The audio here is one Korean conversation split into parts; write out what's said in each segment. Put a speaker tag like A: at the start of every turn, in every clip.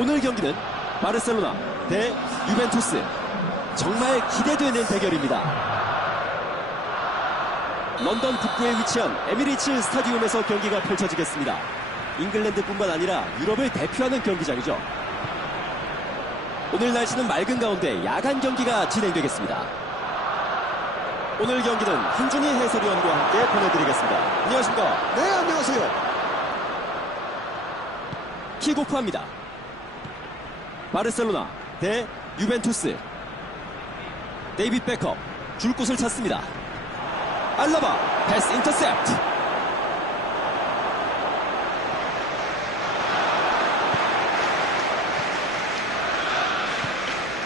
A: 오늘 경기는 바르셀로나 대 유벤투스. 정말 기대되는 대결입니다. 런던 북부에 위치한 에미리츠 스타디움에서 경기가 펼쳐지겠습니다. 잉글랜드뿐만 아니라 유럽을 대표하는 경기장이죠. 오늘 날씨는 맑은 가운데 야간 경기가 진행되겠습니다. 오늘 경기는 한준희 해설위원과 함께 보내드리겠습니다. 안녕하십니까.
B: 네, 안녕하세요.
A: 킥오프합니다. 바르셀로나 대 유벤투스. 데이빗 베컵 줄 곳을 찾습니다. 알라바 패스 인터셉트.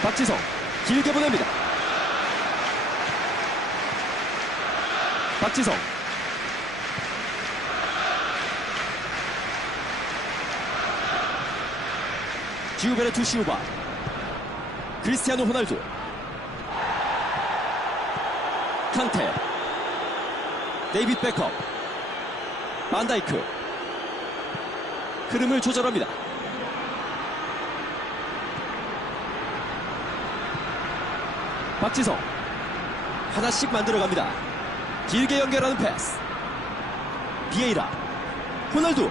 A: 박지성 길게 보냅니다. 박지성 지우베르투 시우바 크리스티아노 호날두 칸테 데이빗 베컵 반다이크. 흐름을 조절합니다. 박지성 하나씩 만들어갑니다. 길게 연결하는 패스. 비에이라 호날두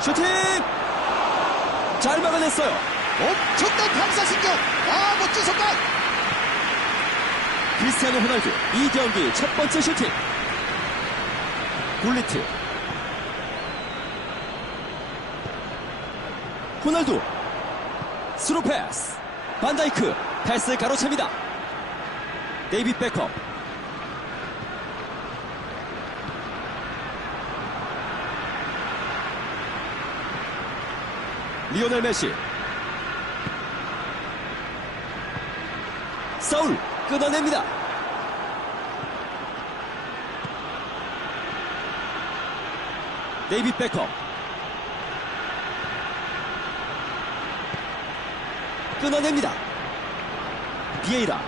A: 슈팅! 잘 막아냈어요.
B: 엄청난 감사신경. 아, 멋진 선방.
A: 크리스티아노 호날두 이 경기 첫 번째 슈팅. 굴리트. 호날두. 스루 패스. 반다이크. 패스 가로챕니다. 데이빗 베컴 리오넬 메시 서울 끊어냅니다. 데이빗 베컴 끊어냅니다. 비에이라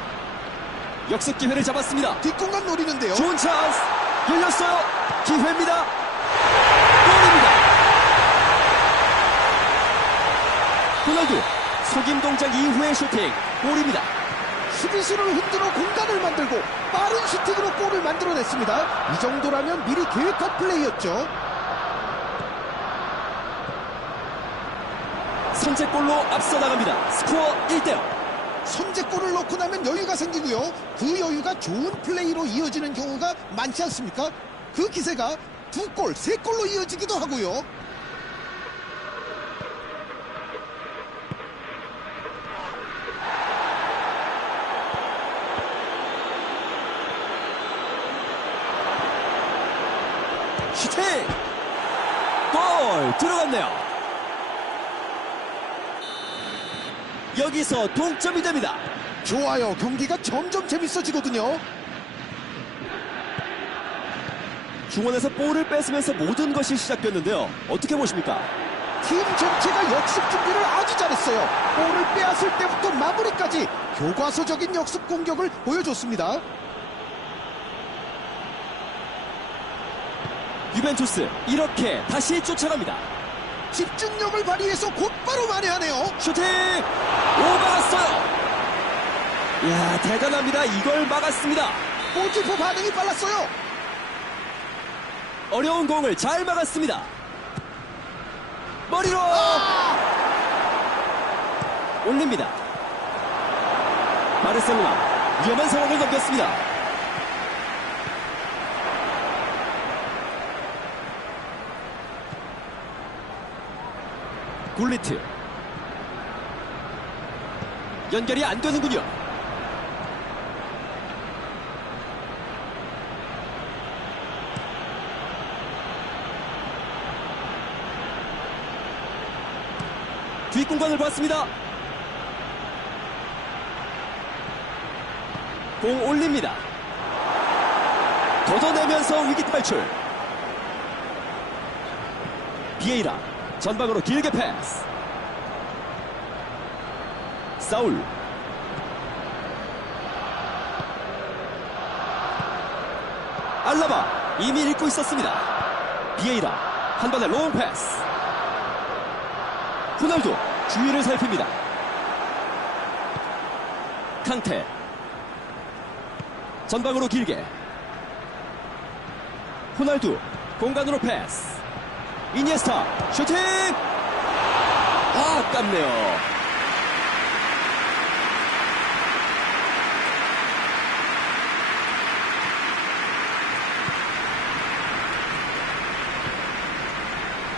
A: 역습 기회를 잡았습니다.
B: 뒷공간 노리는데요.
A: 좋은 찬스 열렸어요. 기회입니다. 호날두 속임 동작 이후의 슈팅 골입니다.
B: 수비수를 흔들어 공간을 만들고 빠른 슈팅으로 골을 만들어냈습니다. 이 정도라면 미리 계획한 플레이였죠.
A: 선제골로 앞서 나갑니다. 스코어 1대0.
B: 선제골을 넣고 나면 여유가 생기고요. 그 여유가 좋은 플레이로 이어지는 경우가 많지 않습니까? 그 기세가 두 골, 세 골로 이어지기도 하고요.
A: 슈팅! 골! 들어갔네요. 여기서 동점이 됩니다.
B: 좋아요. 경기가 점점 재밌어지거든요.
A: 중원에서 볼을 뺏으면서 모든 것이 시작됐는데요. 어떻게 보십니까?
B: 팀 전체가 역습 준비를 아주 잘했어요. 볼을 빼앗을 때부터 마무리까지 교과서적인 역습 공격을 보여줬습니다.
A: 유벤투스 이렇게 다시 쫓아갑니다.
B: 집중력을 발휘해서 곧바로 만회하네요.
A: 슈팅! 오 막았어요. 이야 대단합니다. 이걸 막았습니다.
B: 골키퍼 반응이 빨랐어요.
A: 어려운 공을 잘 막았습니다. 머리로 올립니다. 바르셀로나 위험한 상황을 넘겼습니다. 굴리트 연결이 안 되는군요. 뒷공간을 봤습니다. 공 올립니다. 걷어내면서 위기 탈출. 비에이라 전방으로 길게 패스. 사울. 알라바 이미 읽고 있었습니다. 비에이라 한 번의 롱 패스. 호날두 주위를 살핍니다. 캉테 전방으로 길게 호날두 공간으로 패스 이니에스타 슈팅! 아 아깝네요.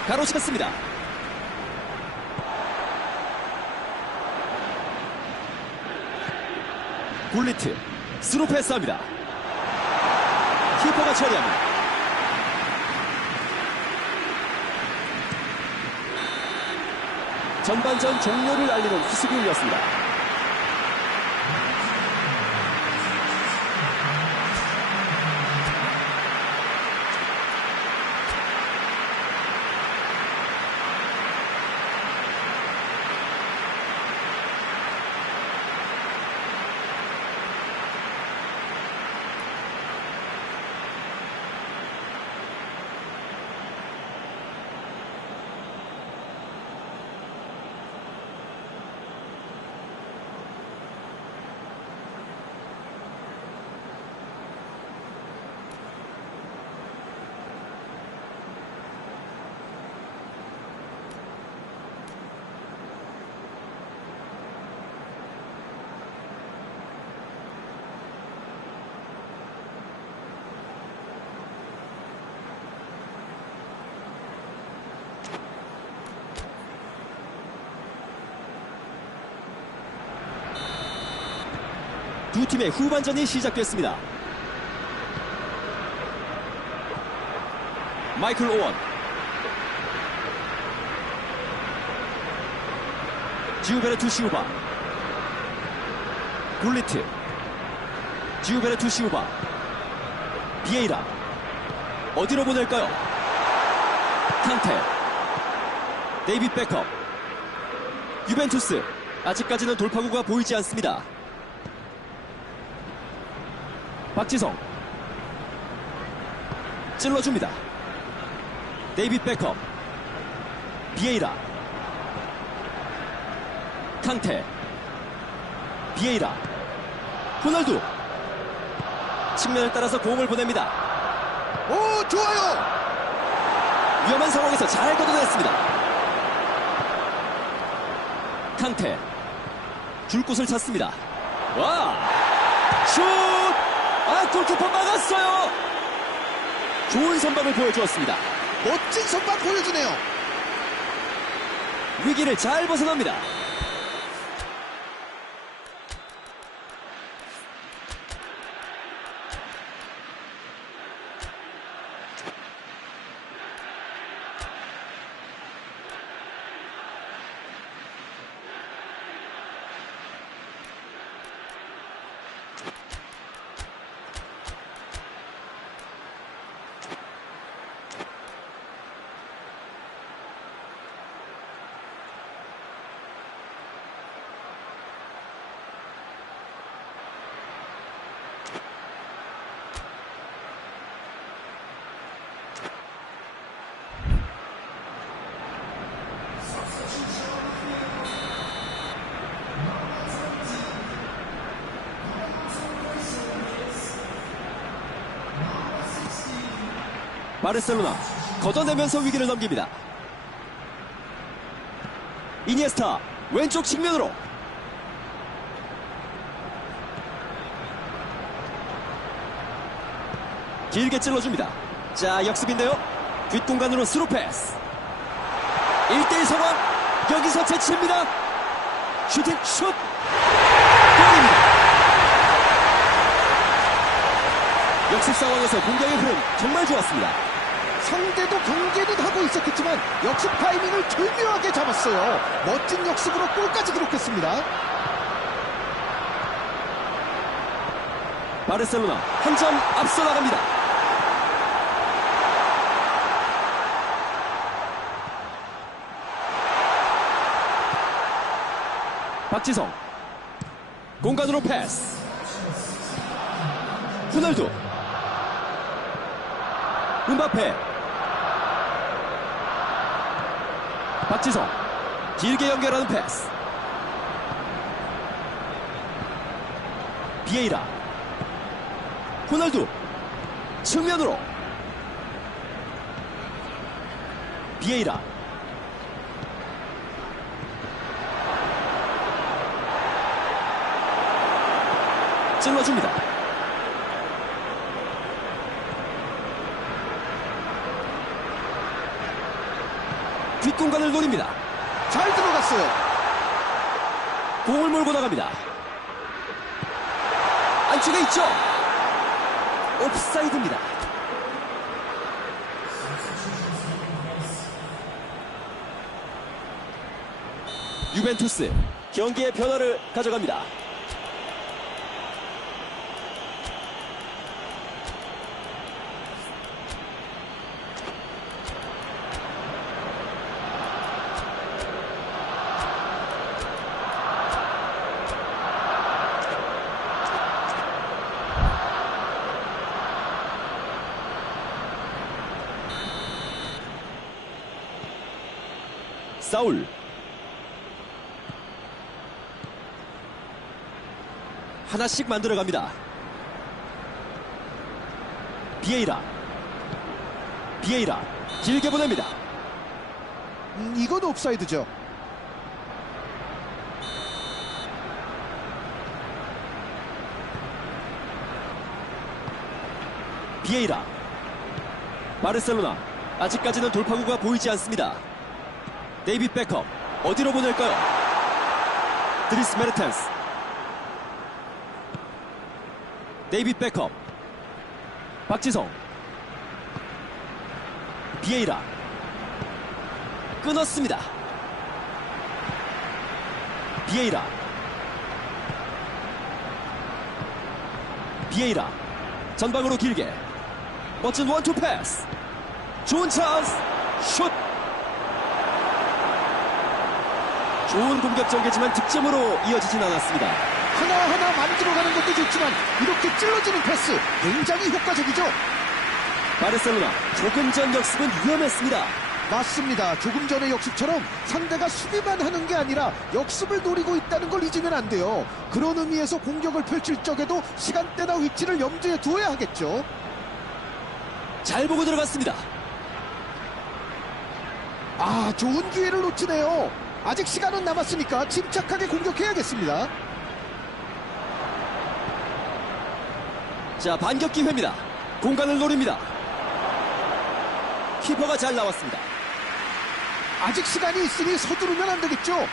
A: 가로채습니다. 굴리트 스루 패스합니다. 키퍼가 처리합니다 전반전 종료를 알리는 수습이 울렸습니다. 두 팀의 후반전이 시작됐습니다. 마이클 오원 지우베르투 시우바. 굴리트. 지우베르투 시우바. 비에이라. 어디로 보낼까요? 칸테. 데이빗 백업 유벤투스. 아직까지는 돌파구가 보이지 않습니다. 박지성 찔러줍니다. 데이빗 백업 비에이라 캉테 비에이라 호날두 측면을 따라서 공을 보냅니다.
B: 오, 좋아요.
A: 위험한 상황에서 잘 걷어냈습니다. 캉테 줄 곳을 찾습니다. 와! 슛! 아, 골키퍼 막았어요! 좋은 선방을 보여주었습니다.
B: 멋진 선방 보여주네요.
A: 위기를 잘 벗어납니다. 바르셀로나 걷어내면서 위기를 넘깁니다. 이니에스타 왼쪽 측면으로 길게 찔러줍니다. 자 역습인데요. 뒷공간으로 스루 패스 1대1 상황 여기서 제치입니다. 슈팅 슛 골입니다. 역습 상황에서 공격의 흐름 정말 좋았습니다.
B: 상대도 경계는 하고 있었겠지만 역습 타이밍을 절묘하게 잡았어요. 멋진 역습으로 골까지 기록했습니다.
A: 바르셀로나 한 점 앞서 나갑니다. 박지성 공간으로 패스 후날두 음바페. 박지성. 길게 연결하는 패스. 비에이라. 호날두. 측면으로. 비에이라. 찔러줍니다 뒷공간을 노립니다
B: 잘 들어갔어요.
A: 공을 몰고 나갑니다. 안쪽에 있죠. 옵사이드입니다. 유벤투스 경기의 변화를 가져갑니다. 사울 하나씩 만들어갑니다. 비에이라 비에이라 길게 보냅니다.
B: 음, 이건 옵사이드죠.
A: 비에이라 바르셀로나 아직까지는 돌파구가 보이지 않습니다. 데이빗 베컴 어디로 보낼까요? 드리스 메르텐스. 데이빗 베컴 박지성. 비에이라. 끊었습니다. 비에이라. 비에이라. 전방으로 길게. 멋진 원투 패스. 좋은 찬스. 슛 좋은 공격 전개지만 득점으로 이어지진 않았습니다
B: 하나하나 만들어가는 것도 좋지만 이렇게 찔러주는 패스 굉장히 효과적이죠.
A: 바르셀로나 조금 전 역습은 위험했습니다
B: 맞습니다. 조금 전의 역습처럼 상대가 수비만 하는 게 아니라 역습을 노리고 있다는 걸 잊으면 안 돼요. 그런 의미에서 공격을 펼칠 적에도 시간대나 위치를 염두에 두어야 하겠죠.
A: 잘 보고 들어갔습니다
B: 아, 좋은 기회를 놓치네요. 아직 시간은 남았으니까 침착하게 공격해야겠습니다.
A: 자 반격 기회입니다 공간을 노립니다 키퍼가 잘 나왔습니다
B: 아직 시간이 있으니 서두르면 안 되겠죠.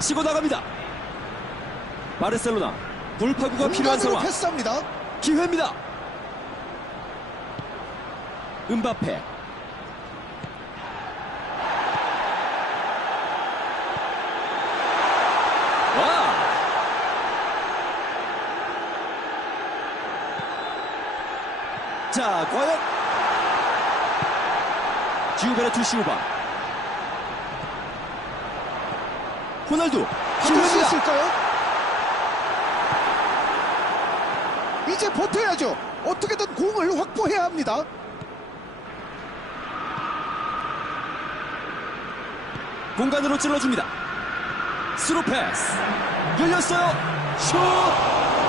A: 치고 나갑니다 바르셀로나 돌파구가 필요한 상황
B: 패스합니다.
A: 기회입니다. 은바페. 와! 자, 과연 지우베르투 시우바. 호날두.
B: 받을 수
A: 기회입니다.
B: 있을까요? 이제 버텨야죠. 어떻게든 공을 확보해야 합니다.
A: 공간으로 찔러줍니다. 스루 패스. 열렸어요. 슛!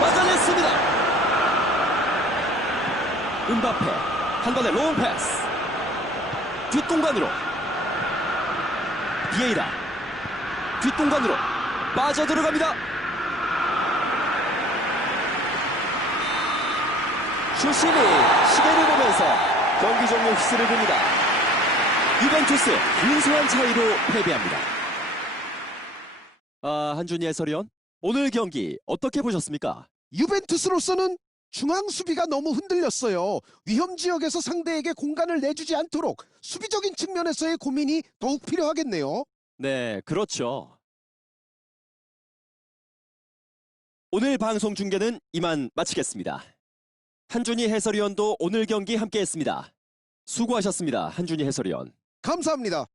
A: 맞아냈습니다. 은바페. 한 번에 로운 패스. 뒷공간으로. 비에이라. 뒷공간으로. 빠져 들어갑니다. 슈심이 시계를 보면서 경기 종료 휘슬을 봅니다. 유벤투스 근소한 차이로 패배합니다. 아, 한준희 해설위원. 오늘 경기 어떻게 보셨습니까?
B: 유벤투스로서는 중앙 수비가 너무 흔들렸어요. 위험 지역에서 상대에게 공간을 내주지 않도록 수비적인 측면에서의 고민이 더욱 필요하겠네요.
A: 네, 그렇죠. 오늘 방송 중계는 이만 마치겠습니다. 한준희 해설위원도 오늘 경기 함께 했습니다. 수고하셨습니다. 한준희 해설위원.
B: 감사합니다.